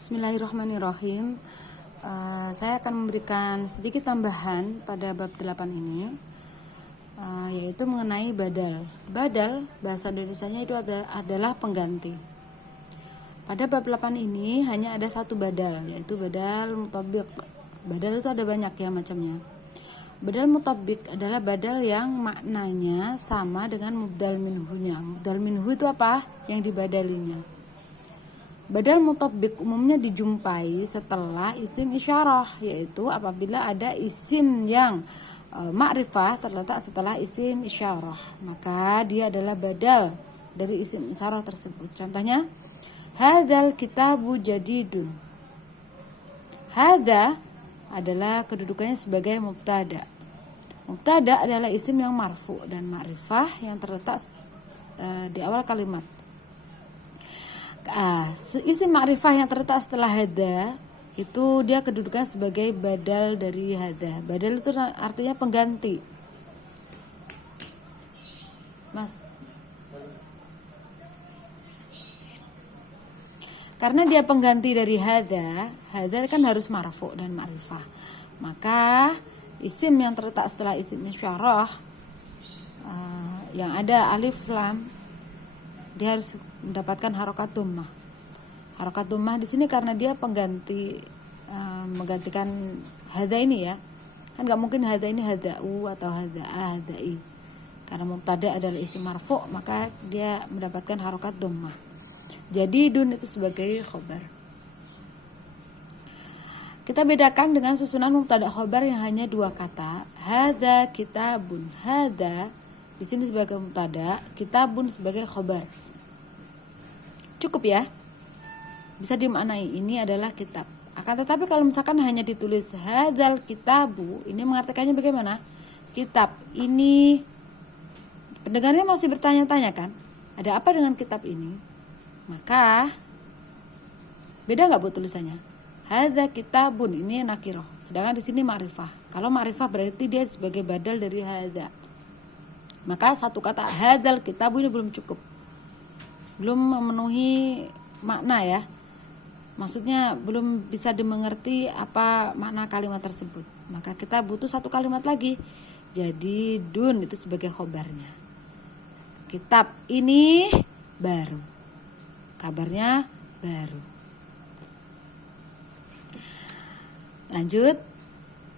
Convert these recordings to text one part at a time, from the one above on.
Bismillahirrahmanirrahim. Saya akan memberikan sedikit tambahan pada bab 8 ini, yaitu mengenai badal. Badal, bahasa Indonesianya itu adalah pengganti. Pada bab 8 ini hanya ada satu badal, yaitu badal mutabik. Badal itu ada banyak ya macamnya. Badal mutabik adalah badal yang maknanya sama dengan mubdal minhunya. Mubdal minhu itu apa? Yang dibadalinya. Badal mutabik umumnya dijumpai setelah isim isyarah, yaitu apabila ada isim yang ma'rifah terletak setelah isim isyarah, maka dia adalah badal dari isim isyarah tersebut. Contohnya, hadzal kitabu jadidun. Hadza adalah kedudukannya sebagai mubtada. Mubtada adalah isim yang marfu dan ma'rifah yang terletak di awal kalimat. Isim ma'rifah yang terletak setelah hadza itu dia kedudukan sebagai badal dari hadza. Badal itu artinya pengganti. Mas. Karena dia pengganti dari hadza kan harus marfu dan ma'rifah. Maka isim yang terletak setelah isim isyarah yang ada alif lam, dia harus mendapatkan harokat dhammah. Harokat dhammah di sini karena dia pengganti, menggantikan hadza ini ya. Kan nggak mungkin hadza ini hadza'u atau hadza'a, hadza'i. Karena mubtada adalah isim marfu, maka dia mendapatkan harokat dhammah. Jadi dun itu sebagai khobar. Kita bedakan dengan susunan mubtada khobar yang hanya dua kata. Hadza kitabun. Hadza di sini sebagai mubtada, kitabun sebagai khobar. Cukup ya, bisa dimaknai ini adalah kitab. Akan tetapi kalau misalkan hanya ditulis hadzal kitabu, ini mengartikannya bagaimana? Kitab ini, pendengarnya masih bertanya-tanya kan, ada apa dengan kitab ini? Maka beda nggak bu tulisannya? Hadza kitabun, ini nakiroh, sedangkan di sini ma'rifah. Kalau ma'rifah berarti dia sebagai badal dari hadza. Maka satu kata hadzal kitabu ini belum cukup, belum memenuhi makna ya. Maksudnya belum bisa dimengerti apa makna kalimat tersebut. Maka kita butuh satu kalimat lagi. Jadi dun itu sebagai khobarnya. Kitab ini baru. Kabarnya baru. Lanjut.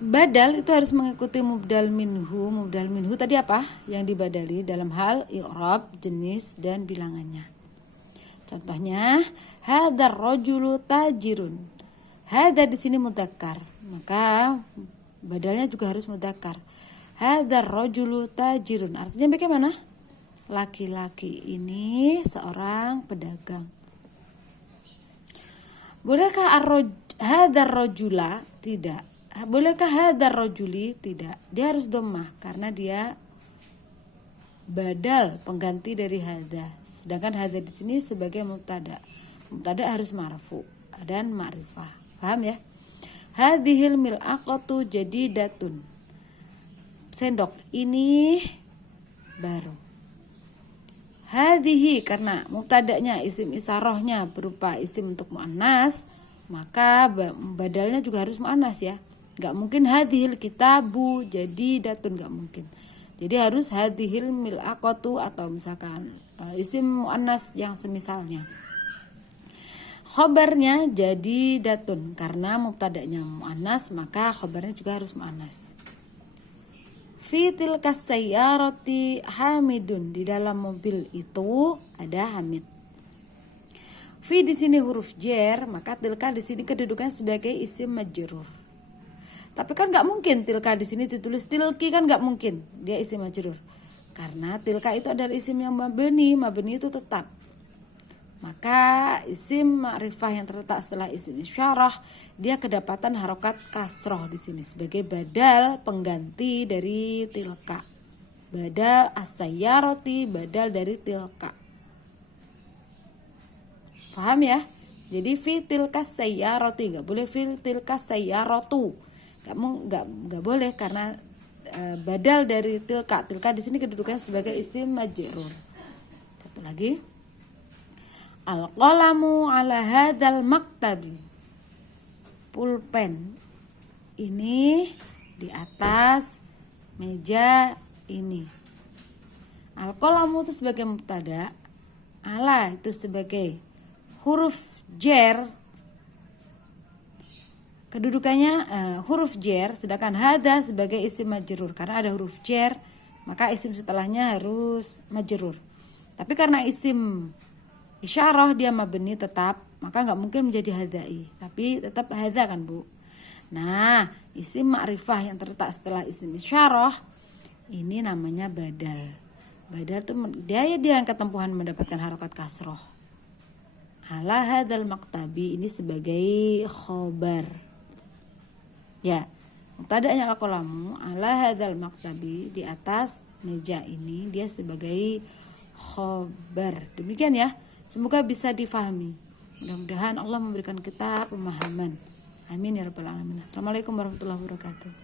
Badal itu harus mengikuti mubdal minhu. Mubdal minhu tadi apa? Yang dibadali dalam hal i'rab, jenis dan bilangannya. Contohnya, hadzal rajulu tajirun. Hadza di sini mudzakkar, maka badalnya juga harus mudzakkar. Hadzal rajulu tajirun. Artinya bagaimana? Laki-laki ini seorang pedagang. Bolehkah hadzal rajula? Tidak. Bolehkah hadzal rajuli? Tidak. Dia harus dhammah karena dia badal pengganti dari hadza. Sedangkan hadza di sini sebagai mubtada. Mubtada harus marfu dan ma'rifah. Paham ya? Hadhil mil'aqatu jadidatun. Sendok ini baru. Hadhihi karena mubtadanya isim isarahnya berupa isim untuk muannas, maka badalnya juga harus muannas ya. Enggak mungkin hadhil kitabu jadidatun, enggak mungkin. Jadi harus hadhil mil'aqatu atau misalkan isim muannas yang semisalnya. Khobarnya jadi datun karena mubtadanya muannas, maka khobarnya juga harus muannas. Fi tilkas sayyarati hamidun, di dalam mobil itu ada Hamid. Fi di sini huruf jar, maka tilka di sini kedudukan sebagai isim majrur. Tapi kan nggak mungkin tilka di sini ditulis tilki, kan nggak mungkin dia isim majrur. Karena tilka itu adalah isim yang mabni itu tetap. Maka isim ma'rifah yang terletak setelah isim isyarah dia kedapatan harokat kasroh di sini sebagai badal pengganti dari tilka. Badal as-sayyarati, badal dari tilka. Paham ya? Jadi fi tilkas sayyarati, nggak boleh fi tilkas sayyaratu. Nggak boleh karena badal dari tilka. Tilka di sini kedudukannya sebagai isim majrur. Satu lagi. Al-qalamu ala hadzal maktabi. pulpen ini di atas meja ini. Al-qalamu itu sebagai mubtada, ala itu sebagai huruf jar, kedudukannya huruf jar, sedangkan hada sebagai isim majrur. Karena ada huruf jar, maka isim setelahnya harus majrur. Tapi karena isim isyarah dia mabni tetap, maka nggak mungkin menjadi hadai, tapi tetap hada kan Bu. Nah, isim ma'rifah yang terletak setelah isim isyarah ini namanya badal. Badal itu dia angkat tempuhan mendapatkan harokat kasroh. Ala hadzal maktabi ini sebagai khobar. Ya, mubtada'nya al-qalamu ala hadzal maktabi di atas meja ini dia sebagai khobar. Demikian ya. Semoga bisa difahami. Mudah-mudahan Allah memberikan kita pemahaman. Amin ya rabbal alamin. Assalamualaikum warahmatullahi wabarakatuh.